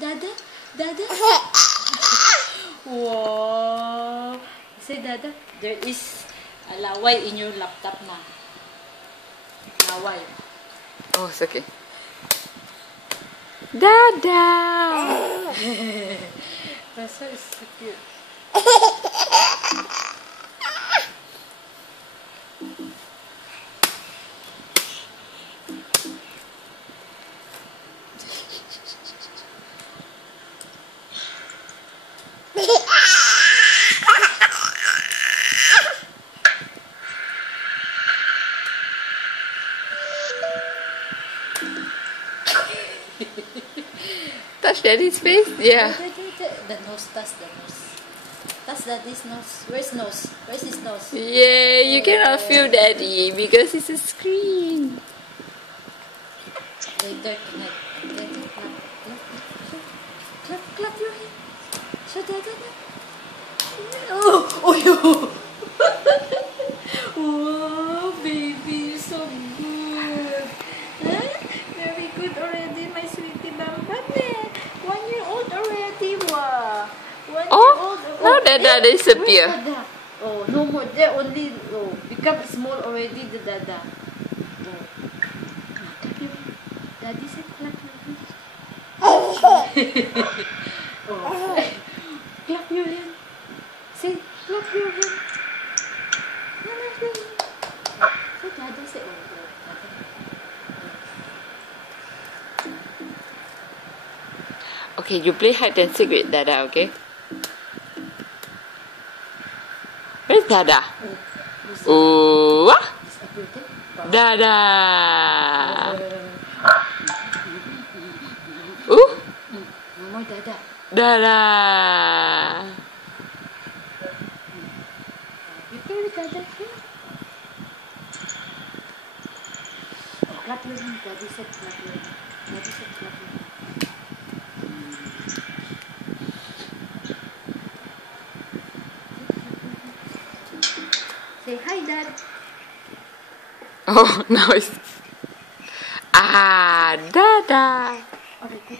Dada, Dada. Wow. Say Dada, there is a laway in your laptop na. Laway. Oh, it's okay. Dada. That's so cute. Touch daddy's face? Yeah. The nose, that's the nose. That's daddy's nose. Where's nose? Where's his nose? Yeah, you cannot feel daddy because it's a screen. Later tonight. Clap your hand. Show Dada. Oh, wow, baby, you're so good. Huh? Very good already, my sweetie Bambane. 1 year old already, wow. 1 year old. Now Dada disappear. Where's Dada? Oh, no more. There only. Oh, become small already, the Dada. Oh. Clap your hand. Daddy said clap your hand. Oh. Clap your hand. Say, clap your hand. Say, Dada, say, oh, Dada. Okay, you play hide and seek with Dada, okay? Where's Dada? Ooh, Dada. Ooh, More Dada. Dada. You play with Dada here? Oh, clap your hand. Daddy said clap your hand. Daddy said clap your hand. Say hi, Dad. Oh, no, it's... Ah, Dada. Okay, good.